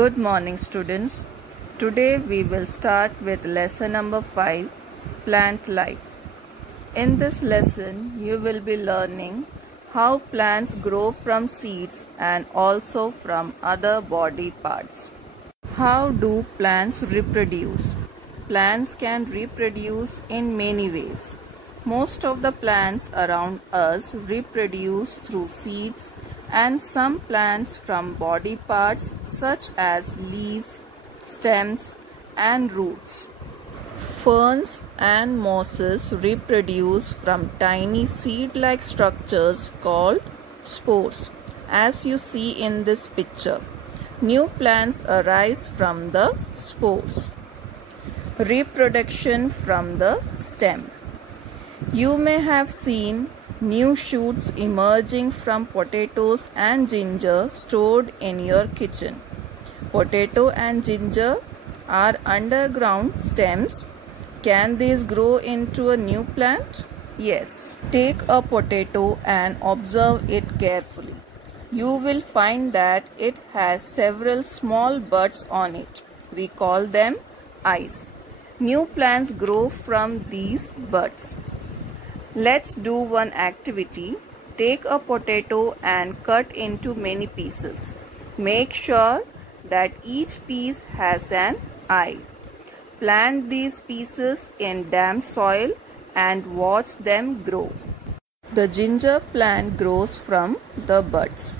Good morning, students. Today we will start with lesson number 5, Plant Life. In this lesson, you will be learning how plants grow from seeds and also from other body parts. How do plants reproduce? Plants can reproduce in many ways. Most of the plants around us reproduce through seeds, and some plants from body parts such as leaves, stems, and roots. Ferns and mosses reproduce from tiny seed-like structures called spores, as you see in this picture. New plants arise from the spores. Reproduction from the stem. You may have seen new shoots emerging from potatoes and ginger stored in your kitchen. Potato and ginger are underground stems. Can these grow into a new plant? Yes. Take a potato and observe it carefully. You will find that it has several small buds on it. We call them eyes. New plants grow from these buds. Let's do one activity. Take a potato and cut into many pieces. Make sure that each piece has an eye. Plant these pieces in damp soil and watch them grow. The ginger plant grows from the buds.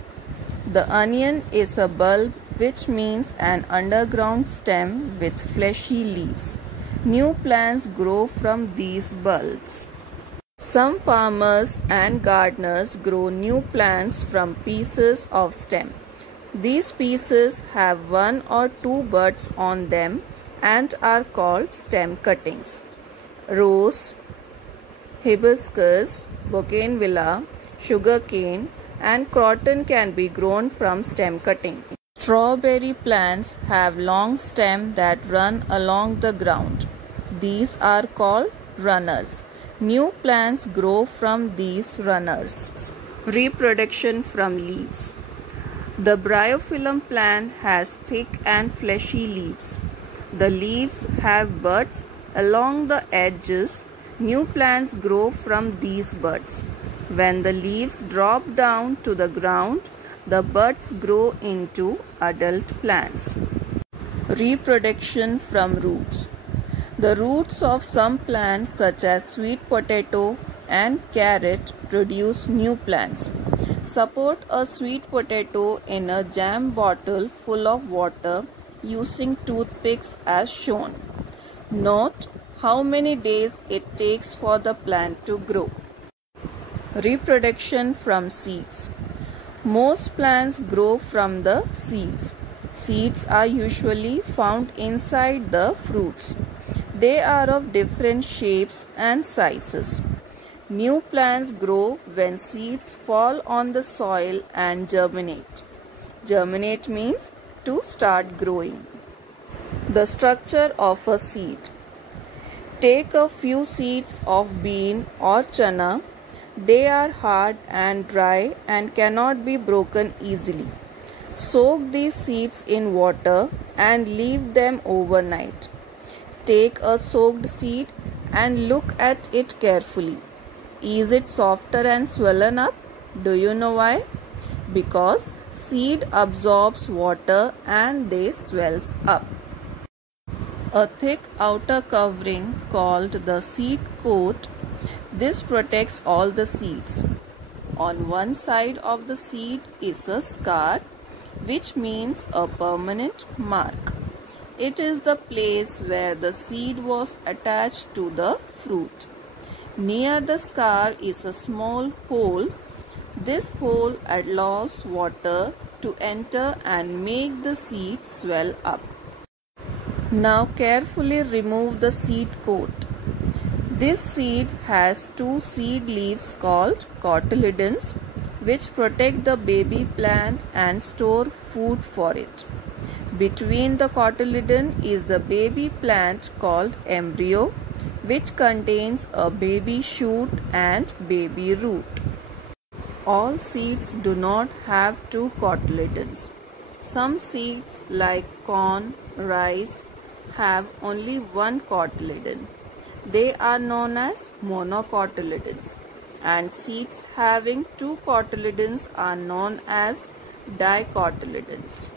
The onion is a bulb, which means an underground stem with fleshy leaves. New plants grow from these bulbs. Some farmers and gardeners grow new plants from pieces of stem. These pieces have one or two buds on them and are called stem cuttings. Rose, hibiscus, bougainvillea, sugarcane, and croton can be grown from stem cutting. Strawberry plants have long stems that run along the ground. These are called runners. New plants grow from these runners. Reproduction from leaves. The bryophyllum plant has thick and fleshy leaves. The leaves have buds along the edges. New plants grow from these buds. When the leaves drop down to the ground, the buds grow into adult plants. Reproduction from roots. The roots of some plants such as sweet potato and carrot produce new plants. Support a sweet potato in a jam bottle full of water using toothpicks as shown. Note how many days it takes for the plant to grow. Reproduction from seeds. Most plants grow from the seeds. Seeds are usually found inside the fruits. They are of different shapes and sizes. New plants grow when seeds fall on the soil and germinate. Germinate means to start growing. The structure of a seed. Take a few seeds of bean or chana. They are hard and dry and cannot be broken easily. Soak these seeds in water and leave them overnight. Take a soaked seed and look at it carefully. Is it softer and swollen up? Do you know why? Because seed absorbs water and they swells up. A thick outer covering called the seed coat. This protects all the seeds. On one side of the seed is a scar, which means a permanent mark. It is the place where the seed was attached to the fruit. Near the scar is a small hole. This hole allows water to enter and make the seed swell up. Now carefully remove the seed coat. This seed has two seed leaves called cotyledons, which protect the baby plant and store food for it. Between the cotyledon is the baby plant called embryo, which contains a baby shoot and baby root. All seeds do not have two cotyledons. Some seeds like corn, rice have only one cotyledon. They are known as monocotyledons, and seeds having two cotyledons are known as dicotyledons.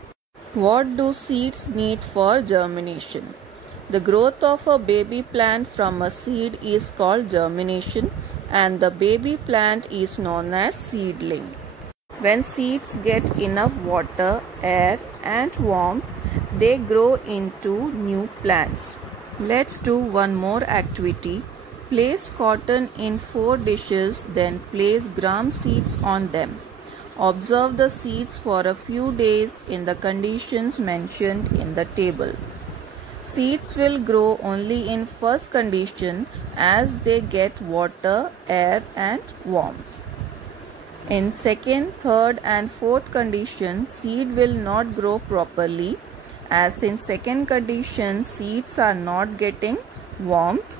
What do seeds need for germination? The growth of a baby plant from a seed is called germination, and the baby plant is known as seedling. When seeds get enough water, air, and warmth, they grow into new plants. Let's do one more activity. Place cotton in 4 dishes, then place gram seeds on them. Observe the seeds for a few days in the conditions mentioned in the table. Seeds will grow only in first condition as they get water, air, and warmth. In second, third, and fourth condition, seed will not grow properly, as in second condition, seeds are not getting warmth.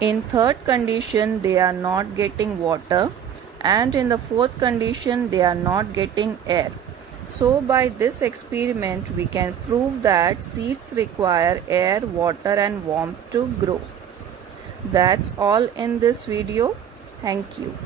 In third condition, they are not getting water, and in the fourth condition, they are not getting air. So by this experiment, we can prove that seeds require air, water, and warmth to grow. That's all in this video. Thank you.